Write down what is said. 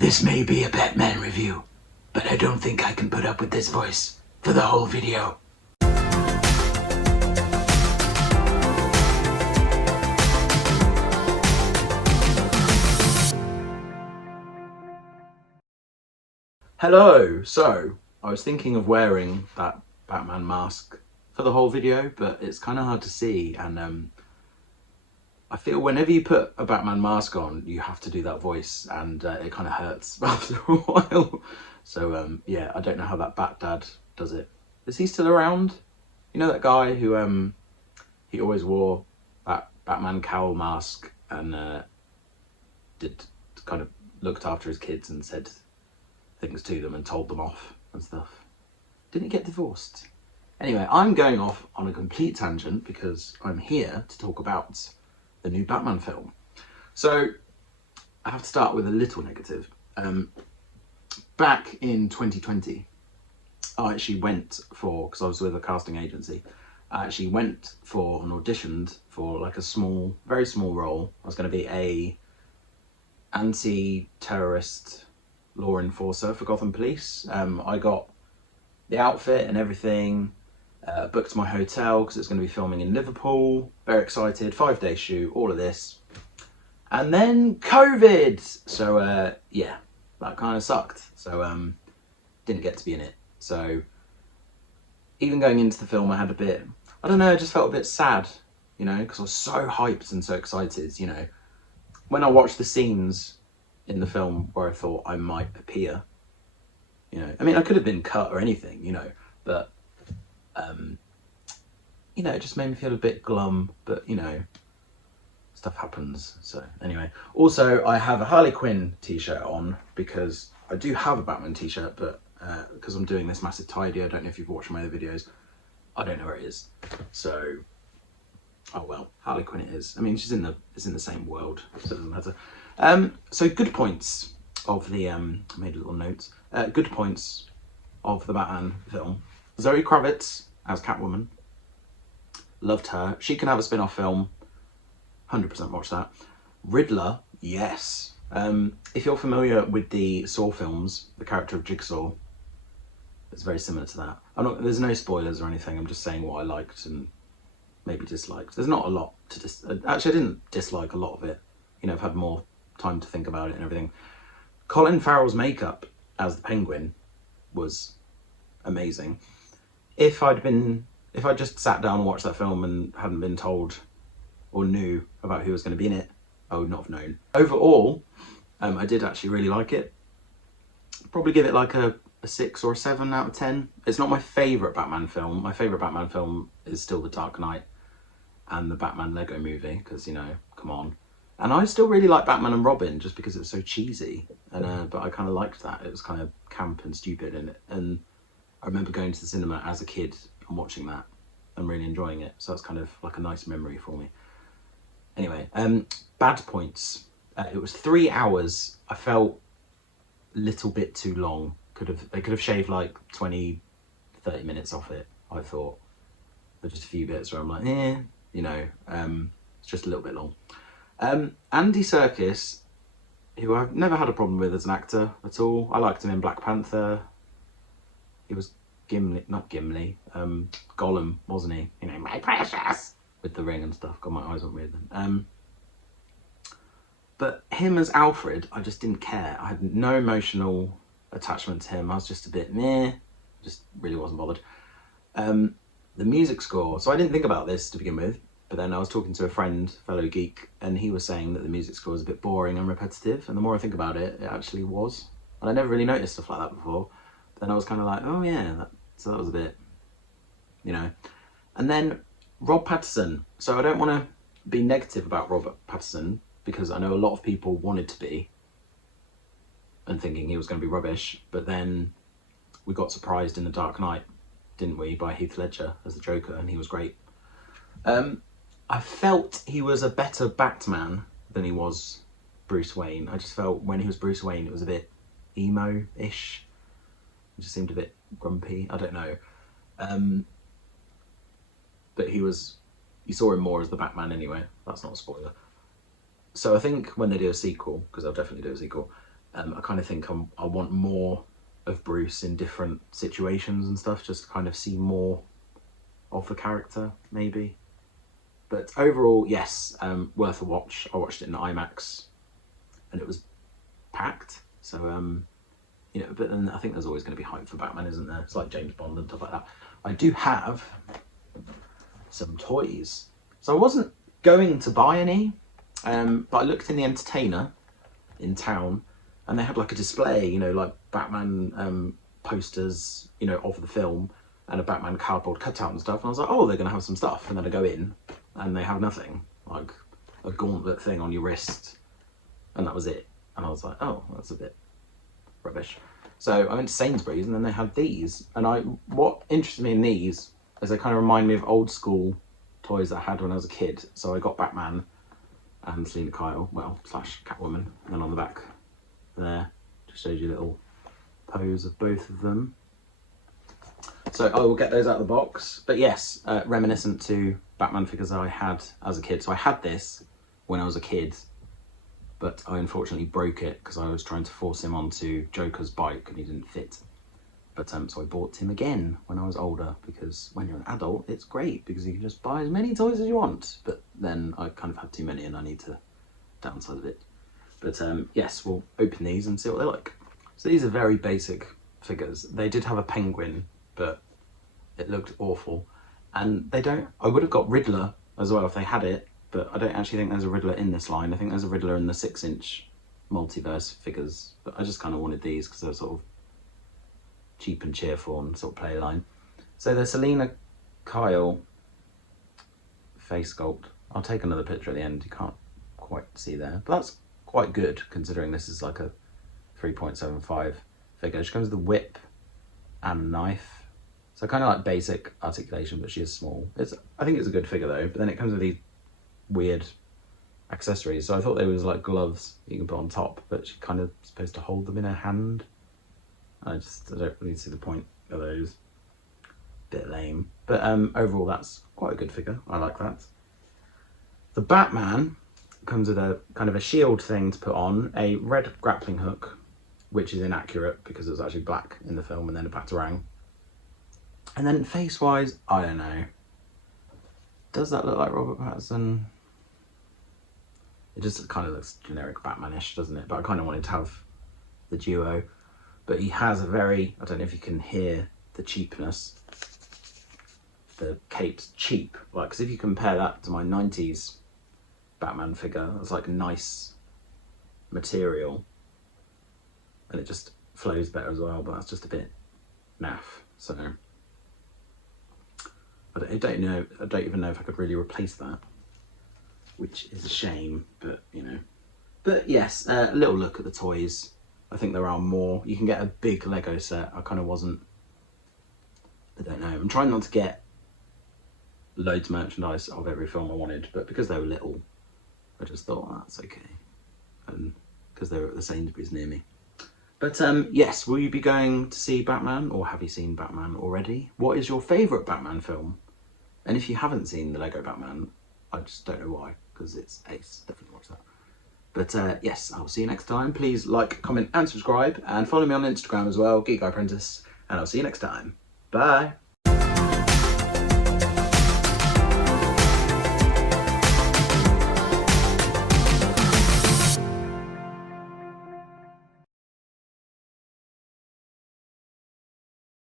This may be a Batman review, but I don't think I can put up with this voice for the whole video. Hello! So, I was thinking of wearing that Batman mask for the whole video, but it's kind of hard to see, and I feel whenever you put a Batman mask on, you have to do that voice, and it kind of hurts after a while. So yeah, I don't know how that Bat Dad does it. Is he still around? You know that guy who he always wore that Batman cowl mask and did kind of looked after his kids and said things to them and told them off and stuff. Didn't he get divorced? Anyway, I'm going off on a complete tangent because I'm here to talk about the new Batman film. So I have to start with a little negative. Back in 2020, I actually went for, because I was with a casting agency, I actually went for and auditioned for like a small, very small role. I was going to be a anti-terrorist law enforcer for Gotham Police. I got the outfit and everything, booked my hotel because it's going to be filming in Liverpool. Very excited, 5-day shoot, all of this. And then COVID! So yeah, that kind of sucked. So didn't get to be in it. So even going into the film, I had a bit, I don't know, I just felt a bit sad, you know, because I was so hyped and so excited, you know. When I watched the scenes in the film where I thought I might appear, you know, I mean, I could have been cut or anything, you know, but you know, it just made me feel a bit glum, but you know, stuff happens. So anyway, also I have a Harley Quinn t-shirt on because I do have a Batman t-shirt, but because I'm doing this massive tidy, I don't know if you've watched my other videos, I don't know where it is. So, oh well, Harley Quinn it is. I mean, it's in the same world, so it doesn't matter. So good points of the, I made little notes, good points of the Batman film. Zoe Kravitz as Catwoman, loved her. She can have a spin-off film, 100% watch that. Riddler, yes. If you're familiar with the Saw films, the character of Jigsaw is very similar to that. There's no spoilers or anything, I'm just saying what I liked and maybe disliked. There's not a lot to actually, I didn't dislike a lot of it. You know, I've had more time to think about it and everything. Colin Farrell's makeup as the Penguin was amazing. If I just sat down and watched that film and hadn't been told or knew about who was going to be in it, I would not have known. Overall, I did actually really like it. Probably give it like a 6 or a 7 out of 10. It's not my favourite Batman film. My favourite Batman film is still The Dark Knight and the Batman Lego movie, because, you know, come on. And I still really like Batman and Robin just because it was so cheesy. And but I kind of liked that. It was kind of camp and stupid in it. And I remember going to the cinema as a kid and watching that and really enjoying it. So that's kind of like a nice memory for me. Anyway, bad points. It was 3 hours. I felt a little bit too long. They could have shaved like 20, 30 minutes off it, I thought. There's just a few bits where I'm like, you know, it's just a little bit long. Andy Serkis, who I've never had a problem with as an actor at all. I liked him in Black Panther. He was Gimli, not Gimli, Gollum, wasn't he? You know, my precious, with the ring and stuff. God, my eyes went weird then. But him as Alfred, I just didn't care. I had no emotional attachment to him. I was just a bit meh, just really wasn't bothered. The music score, so I didn't think about this to begin with, but then I was talking to a friend, fellow geek, and he was saying that the music score was a bit boring and repetitive, and the more I think about it, it actually was. And I never really noticed stuff like that before. But then I was kind of like, oh yeah, so that was a bit, you know. And then Rob Pattinson. So I don't want to be negative about Robert Pattinson, because I know a lot of people wanted to be, and thinking he was going to be rubbish, but then we got surprised in The Dark Knight, didn't we, by Heath Ledger as the Joker, and he was great. I felt he was a better Batman than he was Bruce Wayne. I just felt when he was Bruce Wayne, it was a bit emo-ish. He just seemed a bit grumpy, I don't know. But you saw him more as the Batman anyway, that's not a spoiler. So I think when they do a sequel, because they'll definitely do a sequel, I kind of think I want more of Bruce in different situations and stuff, just to kind of see more of the character, maybe. But overall, yes, worth a watch. I watched it in IMAX, and it was packed. So, you know, but then I think there's always going to be hype for Batman, isn't there? It's like James Bond and stuff like that. I do have some toys. So I wasn't going to buy any, but I looked in the Entertainer in town, and they had like a display, you know, like Batman posters, you know, of the film, and a Batman cardboard cutout and stuff. And I was like, oh, they're going to have some stuff. And then I go in, and they have nothing, like a gauntlet thing on your wrist, and that was it. And I was like, oh, that's a bit rubbish. So I went to Sainsbury's, and then they had these. And what interested me in these is they kind of remind me of old school toys that I had when I was a kid. So I got Batman and Selena Kyle, well, / Catwoman, and then on the back there just shows you a little pose of both of them. So I will get those out of the box. But yes, reminiscent to Batman figures I had as a kid. So I had this when I was a kid, but I unfortunately broke it because I was trying to force him onto Joker's bike and he didn't fit. But so I bought him again when I was older, because when you're an adult, it's great because you can just buy as many toys as you want. But then I kind of had too many and I need to downsize a bit. But yes, we'll open these and see what they're like. So these are very basic figures. They did have a penguin, but it looked awful. And I would have got Riddler as well if they had it, but I don't actually think there's a Riddler in this line. I think there's a Riddler in the 6-inch multiverse figures, but I just kind of wanted these because they're sort of cheap and cheerful and sort of play line. So the Selena Kyle face sculpt, I'll take another picture at the end, you can't quite see there, but that's quite good considering this is like a 3.75 figure. She comes with a whip and a knife, so kind of like basic articulation, but she is small. I think it's a good figure though, but then it comes with these weird accessories. So I thought they was like gloves you can put on top, but she's kind of supposed to hold them in her hand. I don't really see the point of those. Bit lame. But overall that's quite a good figure. I like that. The Batman comes with a kind of a shield thing to put on, a red grappling hook, which is inaccurate because it was actually black in the film, and then a batarang. And then face-wise, I don't know. Does that look like Robert Pattinson? It just kind of looks generic Batman-ish, doesn't it? But I kind of wanted to have the duo. But he has a very, I don't know if you can hear the cheapness. The cape's cheap. Like, because if you compare that to my 90s Batman figure, it's like nice material. And it just flows better as well, but that's just a bit naff. So I don't know. I don't even know if I could really replace that, which is a shame. But you know. But yes, a little look at the toys. I think there are more. You can get a big Lego set. I kind of wasn't. I don't know. I'm trying not to get loads of merchandise of every film I wanted, but because they were little, I just thought, oh, that's okay. And because they were at the Sainsbury's near me. But yes, will you be going to see Batman, or have you seen Batman already? What is your favourite Batman film? And if you haven't seen the Lego Batman, I just don't know why, because it's ace. Definitely watch that. But yes, I'll see you next time. Please like, comment and subscribe, and follow me on Instagram as well, Geek Guy Apprentice, and I'll see you next time. Bye.